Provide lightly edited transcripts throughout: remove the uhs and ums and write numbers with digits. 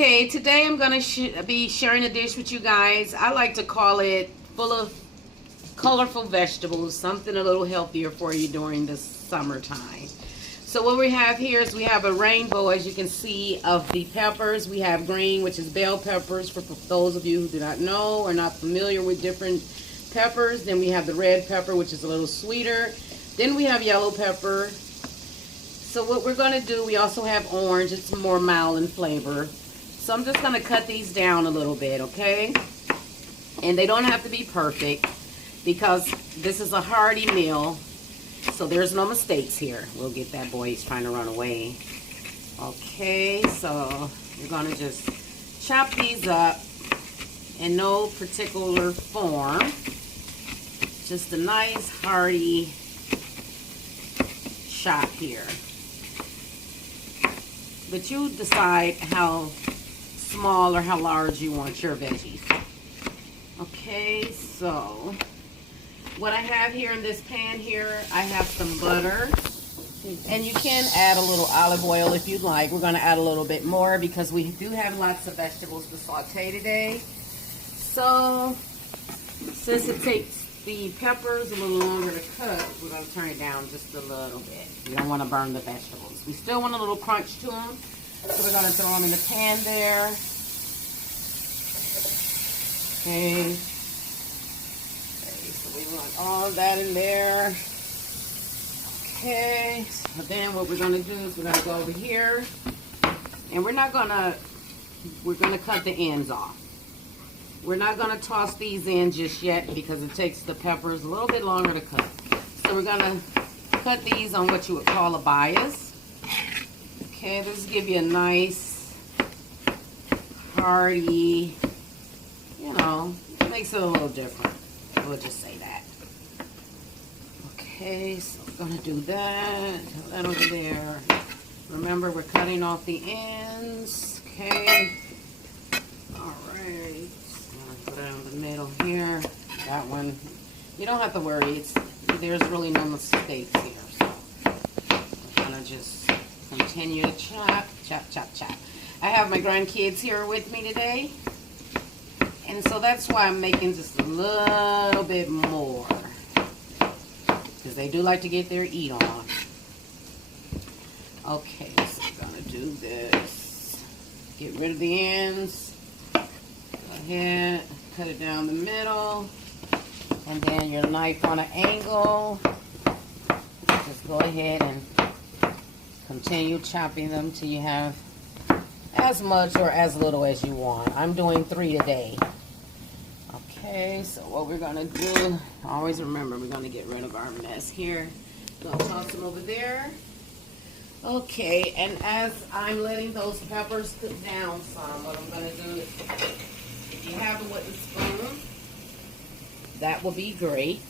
Okay, today I'm going to be sharing a dish with you guys. I like to call it full of colorful vegetables, something a little healthier for you during the summertime. So what we have here is we have a rainbow, as you can see, of the peppers. We have green, which is bell peppers, for those of you who do not know or not familiar with different peppers. Then we have the red pepper, which is a little sweeter. Then we have yellow pepper. So what we're going to do, we also have orange. It's more mild in flavor. So I'm just going to cut these down a little bit, okay? And they don't have to be perfect because this is a hearty meal. So there's no mistakes here. We'll get that boy. He's trying to run away. Okay, so we're going to just chop these up in no particular form. Just a nice hearty chop here. But you decide how small or how large you want your veggies. Okay, so what I have here in this pan here, I have some butter. And you can add a little olive oil if you'd like. We're going to add a little bit more because we do have lots of vegetables to saute today. So, since it takes the peppers a little longer to cut, we're going to turn it down just a little bit. We don't want to burn the vegetables. We still want a little crunch to them. So we're going to throw them in the pan there. Okay. So we want all that in there. Okay. So then what we're going to do is we're going to go over here. And we're going to cut the ends off. We're not going to toss these in just yet because it takes the peppers a little bit longer to cut. So we're going to cut these on what you would call a bias. Okay, this will give you a nice, hearty, you know, it makes it a little different. We'll just say that. Okay, so we're going to do that. Put that over there. Remember, we're cutting off the ends. Okay. All right. Put it in the middle here. That one, you don't have to worry. There's really no mistakes here. So we're gonna just continue to chop, chop, chop, chop. I have my grandkids here with me today, and so that's why I'm making just a little bit more because they do like to get their eat on. Okay, so we're gonna do this. Get rid of the ends. Go ahead. Cut it down the middle, and then your knife on an angle. Just go ahead and continue chopping them till you have as much or as little as you want. I'm doing 3 today. Okay, so what we're gonna do, always remember, we're gonna get rid of our mess here. Gonna toss them over there. Okay, and as I'm letting those peppers cook down some, what I'm gonna do is, if you have a wooden spoon, that will be great.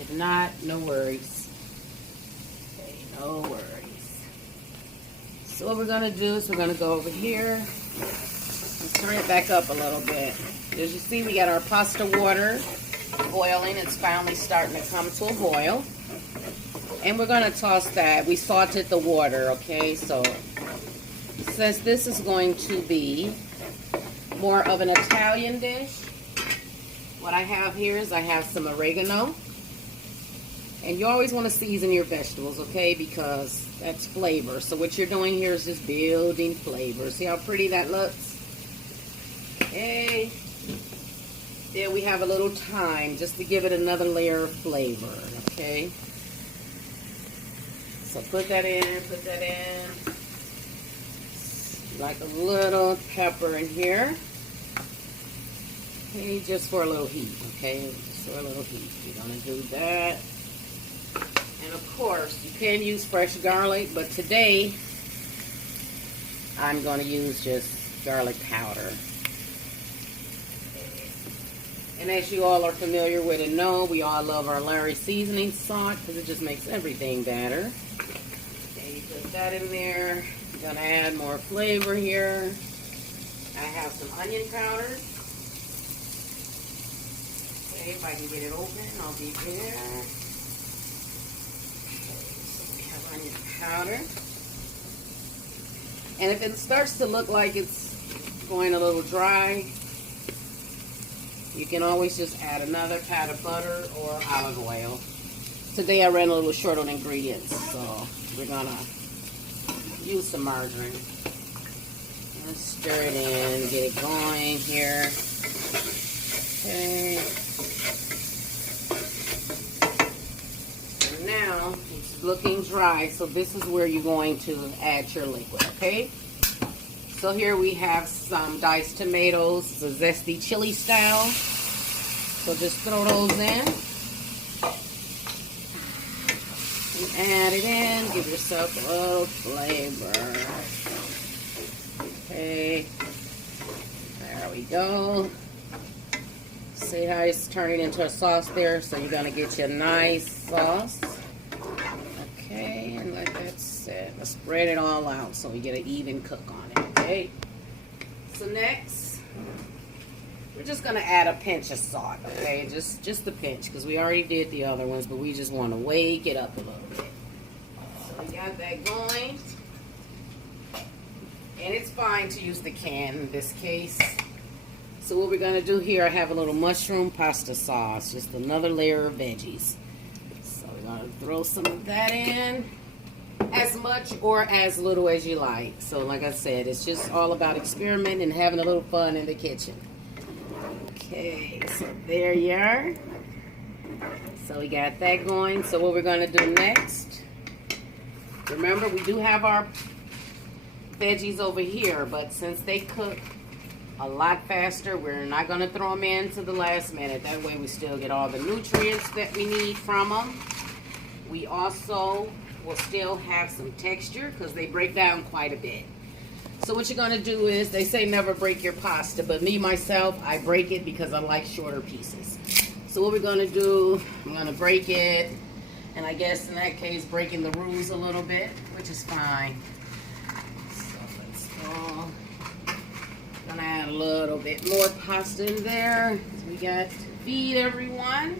If not, no worries. Okay, no worries. So what we're going to do is we're going to go over here and turn it back up a little bit. As you see, we got our pasta water boiling. It's finally starting to come to a boil. And we're going to toss that. We sauteed the water, okay? So since this is going to be more of an Italian dish, what I have here is I have some oregano. And you always want to season your vegetables, okay, because that's flavor. So what you're doing here is just building flavor. See how pretty that looks? Okay. There we have a little thyme just to give it another layer of flavor, okay? So put that in, put that in. Like a little pepper in here. Okay, just for a little heat, okay? Just for a little heat. You're going to do that. And of course, you can use fresh garlic, but today, I'm going to use just garlic powder. And as you all are familiar with and know, we all love our Larry seasoning salt because it just makes everything better. Okay, you put that in there. I'm going to add more flavor here. I have some onion powder. Okay, if I can get it open, I'll be there. Okay, so we have onion powder. And if it starts to look like it's going a little dry, you can always just add another pat of butter or olive oil. Today I ran a little short on ingredients, so we're gonna use some margarine. Let's stir it in, get it going here. Okay. And now it's looking dry, so this is where you're going to add your liquid, okay? So here we have some diced tomatoes, it's a zesty chili style. So just throw those in. And add it in, give yourself a little flavor. Okay, there we go. See how it's turning into a sauce there? So you're gonna get your nice sauce. Okay, and let that sit. Let's spread it all out so we get an even cook on it, okay? So next, we're just gonna add a pinch of salt, okay? Just a pinch, because we already did the other ones, but we just wanna wake it up a little bit. So we got that going. And it's fine to use the can in this case. So what we're gonna do here, I have a little mushroom pasta sauce, just another layer of veggies. So we're gonna throw some of that in, as much or as little as you like. So like I said, it's just all about experimenting and having a little fun in the kitchen. Okay, so there you are. So we got that going. So what we're gonna do next, remember we do have our veggies over here, but since they cook a lot faster, we're not going to throw them in to the last minute. That way we still get all the nutrients that we need from them. We also will still have some texture because they break down quite a bit. So what you're going to do is, they say never break your pasta, but me myself, I break it because I like shorter pieces. So what we're going to do, I'm going to break it, and I guess in that case breaking the rules a little bit, which is fine. Gonna add a little bit more pasta in there. So we got to feed everyone,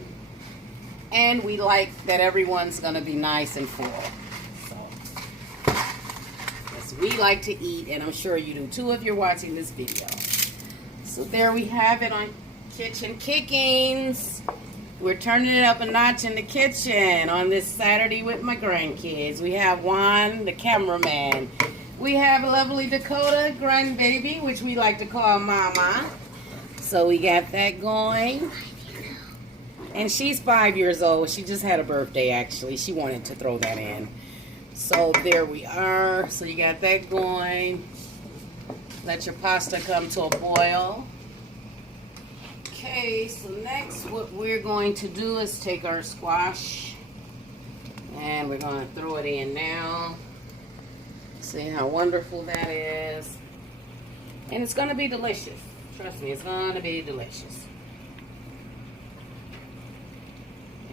and we like that everyone's gonna be nice and full. So yes, we like to eat, and I'm sure you do too if you're watching this video. So there we have it on Kitchen Kickings. We're turning it up a notch in the kitchen on this Saturday with my grandkids. We have Juan, the cameraman. We have lovely Dakota, grandbaby, which we like to call Mama. So we got that going. And she's 5 years old. She just had a birthday, actually. She wanted to throw that in. So there we are. So you got that going. Let your pasta come to a boil. Okay, so next what we're going to do is take our squash. And we're going to throw it in now. See how wonderful that is. And it's going to be delicious. Trust me, it's going to be delicious.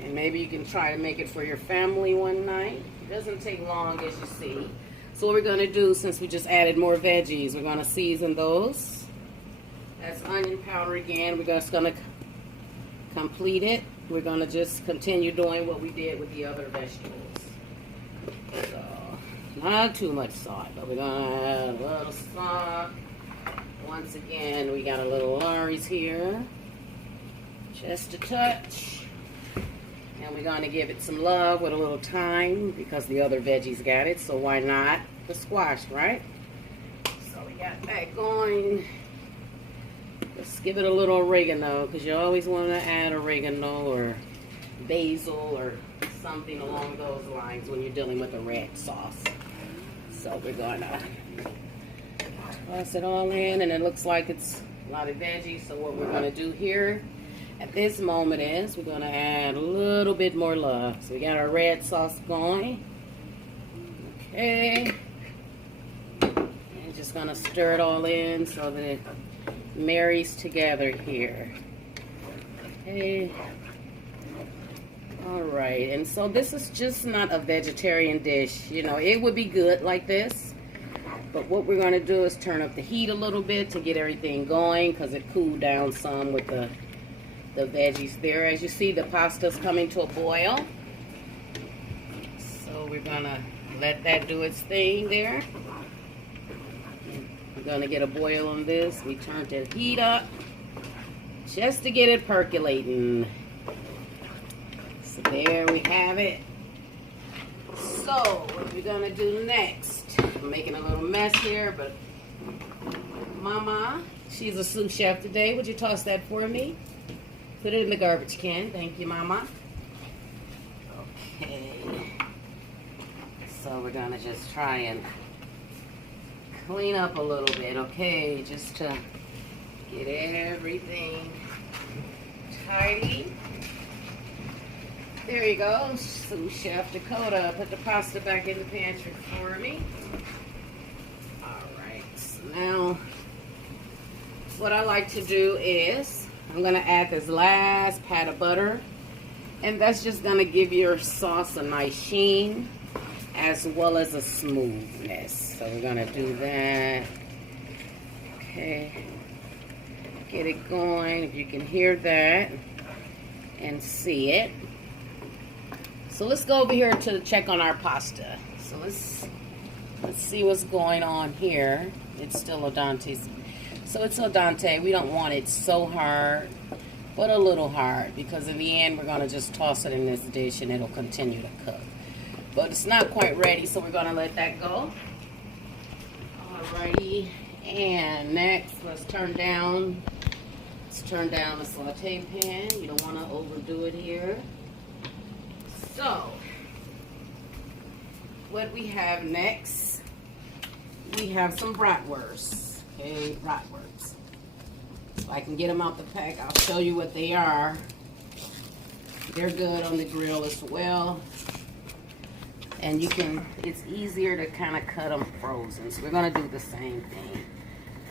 And maybe you can try to make it for your family one night. It doesn't take long, as you see. So what we're going to do, since we just added more veggies, we're going to season those. That's onion powder again. We're just going to complete it. We're going to just continue doing what we did with the other vegetables. So, not too much salt, but we're going to add a little salt. Once again, we got a little Lawry's here. Just a touch. And we're going to give it some love with a little thyme because the other veggies got it, so why not the squash, right? So we got that going. Let's give it a little oregano because you always want to add oregano or basil or something along those lines when you're dealing with a red sauce. So we're going to toss it all in, and it looks like it's a lot of veggies. So what we're going to do here at this moment is we're going to add a little bit more love. So we got our red sauce going. Okay. And just going to stir it all in so that it marries together here. Okay. All right. And so this is just not a vegetarian dish. You know, it would be good like this. But what we're going to do is turn up the heat a little bit to get everything going because it cooled down some with the veggies there. As you see, the pasta's coming to a boil. So we're going to let that do its thing there. We're gonna get a boil on this. We turned the heat up just to get it percolating. So there we have it. So what we're gonna do next, I'm making a little mess here, but Mama, she's a sous chef today. Would you toss that for me? Put it in the garbage can. Thank you, Mama. Okay. So we're gonna just try and clean up a little bit, okay? Just to get everything tidy. There you go, sous chef Dakota. Put the pasta back in the pantry for me. Alright, so now what I like to do is I'm going to add this last pat of butter, and that's just going to give your sauce a nice sheen as well as a smoothness. So we're going to do that. Okay, get it going, if you can hear that and see it. So let's go over here to check on our pasta. So let's see what's going on here. It's still al dente. So it's al dente. We don't want it so hard, but a little hard, because in the end we're gonna just toss it in this dish and it'll continue to cook. But it's not quite ready, so we're gonna let that go. Alrighty, and next let's turn down the saute pan. You don't wanna overdo it here. So, what we have next, we have some bratwurst. Okay, bratwurst. If I can get them out the pack, I'll show you what they are. They're good on the grill as well. And you can, it's easier to kind of cut them frozen. So we're going to do the same thing.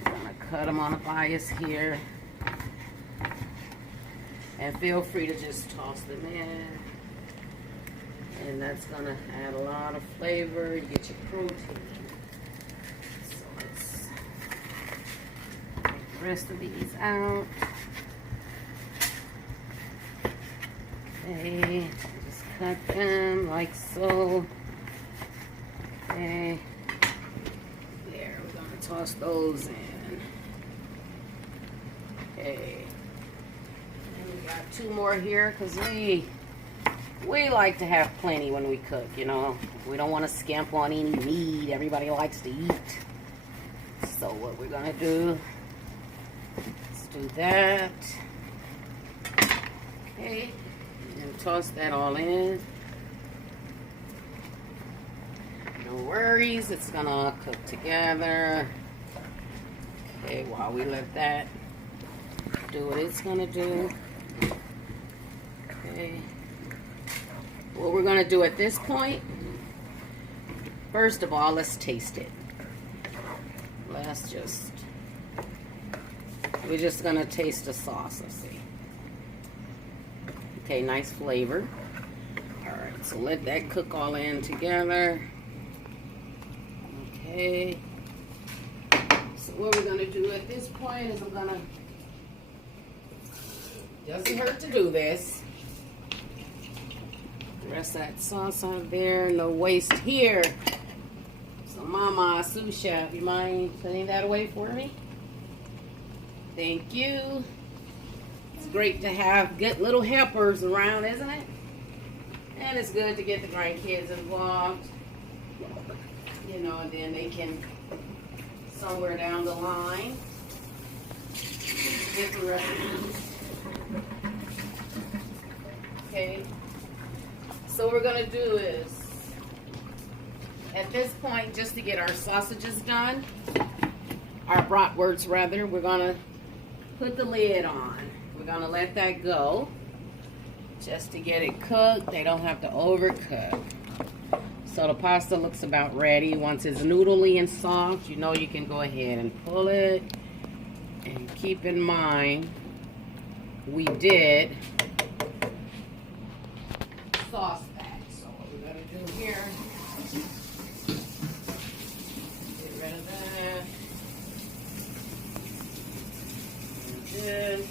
We're going to cut them on a bias here. And feel free to just toss them in. And that's going to add a lot of flavor. You get your protein. So let's take the rest of these out. Okay, just cut them like so. Okay, there, we're going to toss those in. Okay, and we got two more here because we like to have plenty when we cook, you know. We don't want to skimp on any meat. Everybody likes to eat. So what we're going to do, let's do that. Okay, and toss that all in. No worries, it's going to cook together. Okay, while we let that do what it's going to do. Okay. What we're going to do at this point, first of all, let's taste it. We're just going to taste the sauce, let's see. Okay, nice flavor. Alright, so let that cook all in together. Okay. So what we're going to do at this point is I'm going to, doesn't hurt to do this. The rest of that sauce out there, no waste here. So Mama, sous chef, you mind putting that away for me? Thank you. It's great to have good little helpers around, isn't it? And it's good to get the grandkids involved. You know, and then they can, somewhere down the line, get the recipes. Okay. So what we're going to do is, at this point, just to get our sausages done, our bratwurst rather, we're going to put the lid on. We're going to let that go just to get it cooked. They don't have to overcook. So the pasta looks about ready. Once it's noodly and soft, you know you can go ahead and pull it. And keep in mind, we did sauce pack. So what we're going to do here, get rid of that. And this.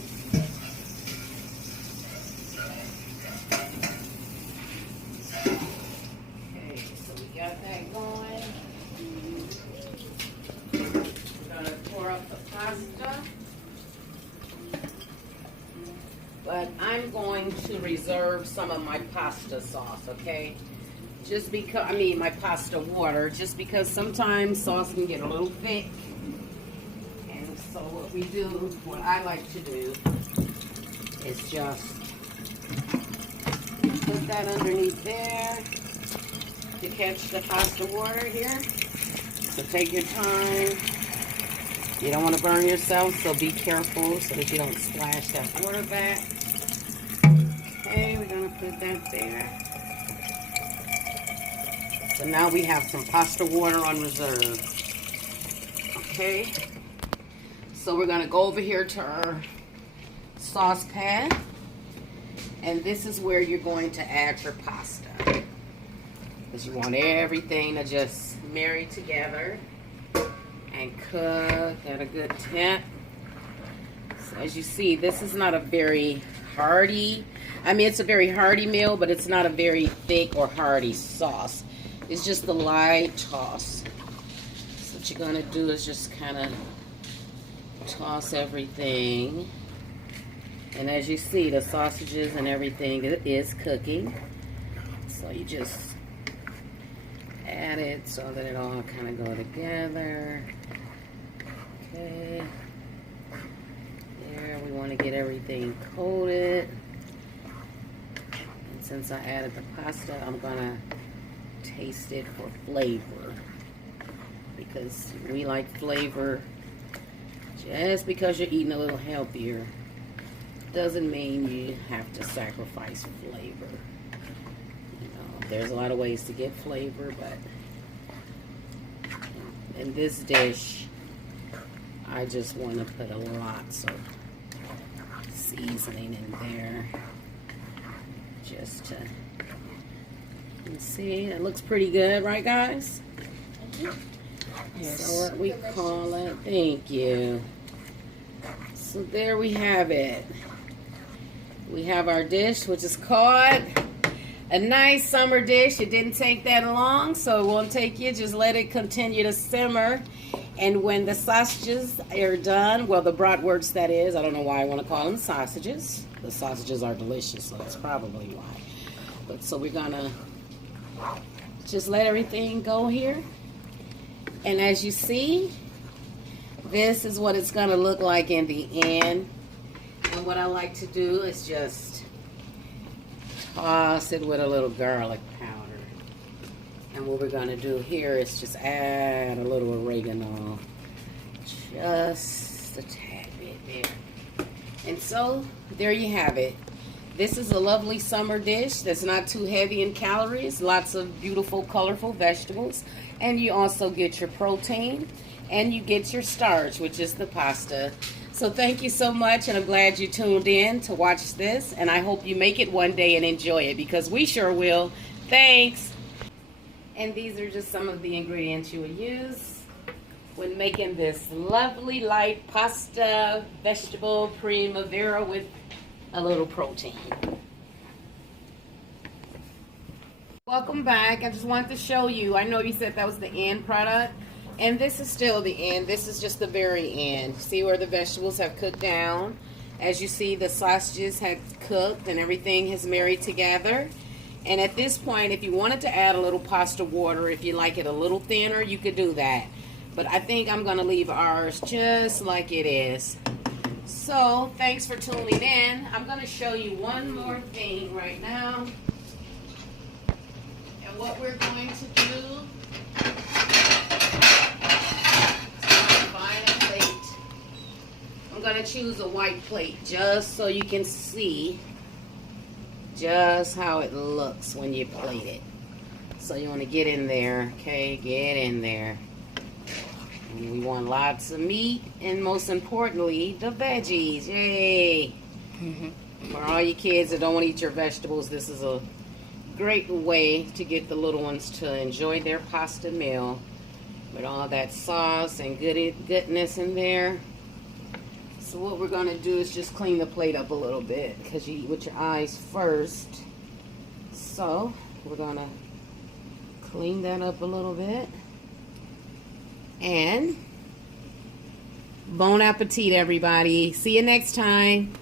Okay, so we got that going. We're going to to reserve some of my pasta sauce, okay? Just because, my pasta water, just because sometimes sauce can get a little thick. And so what we do, what I like to do, is just put that underneath there to catch the pasta water here. So take your time. You don't want to burn yourself, so be careful so that you don't splash that water back. Okay, we're going to put that there. So now we have some pasta water on reserve. Okay. So we're going to go over here to our saucepan. And this is where you're going to add your pasta. Because you want everything to just marry together and cook at a good temp. So as you see, this is not a very hearty, it's a very hearty meal, but it's not a very thick or hearty sauce. It's just the light toss. So what you're gonna do is just kind of toss everything. And as you see, the sausages and everything is cooking. So you just add it so that it all kind of go together. Okay. There, we want to get everything coated. And since I added the pasta, I'm gonna taste it for flavor. Because we like flavor. Just because you're eating a little healthier doesn't mean you have to sacrifice flavor. There's a lot of ways to get flavor, but in this dish, I just want to put a lot of seasoning in there. Just to, you see, it looks pretty good, right guys? Yes. So what we call it, thank you. So there we have it. We have our dish, which is called a nice summer dish. It didn't take that long, so it won't take you. Just let it continue to simmer. And when the sausages are done, well, the bratwurst that is, I don't know why I want to call them sausages. The sausages are delicious, so that's probably why. But so we're gonna just let everything go here. And as you see, this is what it's gonna look like in the end. And what I like to do is just toss it with a little garlic powder. And what we're going to do here is just add a little oregano. Just a tad bit there. And so, there you have it. This is a lovely summer dish that's not too heavy in calories. Lots of beautiful, colorful vegetables. And you also get your protein. And you get your starch, which is the pasta. So thank you so much, and I'm glad you tuned in to watch this, and I hope you make it one day and enjoy it, because we sure will. Thanks! And these are just some of the ingredients you will use when making this lovely light pasta vegetable primavera with a little protein. Welcome back. I just wanted to show you, I know you said that was the end product. And this is still the end. This is just the very end. See where the vegetables have cooked down. As you see, the sausages have cooked and everything has married together. And at this point, if you wanted to add a little pasta water, if you like it a little thinner, you could do that. But I think I'm going to leave ours just like it is. So, thanks for tuning in. I'm going to show you one more thing right now. And what we're going to do, I'm going to choose a white plate just so you can see just how it looks when you plate it. So you want to get in there, okay? Get in there. And we want lots of meat and most importantly, the veggies. Yay! For all you kids that don't want to eat your vegetables, this is a great way to get the little ones to enjoy their pasta meal with all that sauce and goodness in there. So what we're going to do is just clean the plate up a little bit, because you eat with your eyes first. So we're going to clean that up a little bit. And bon appetit, everybody. See you next time.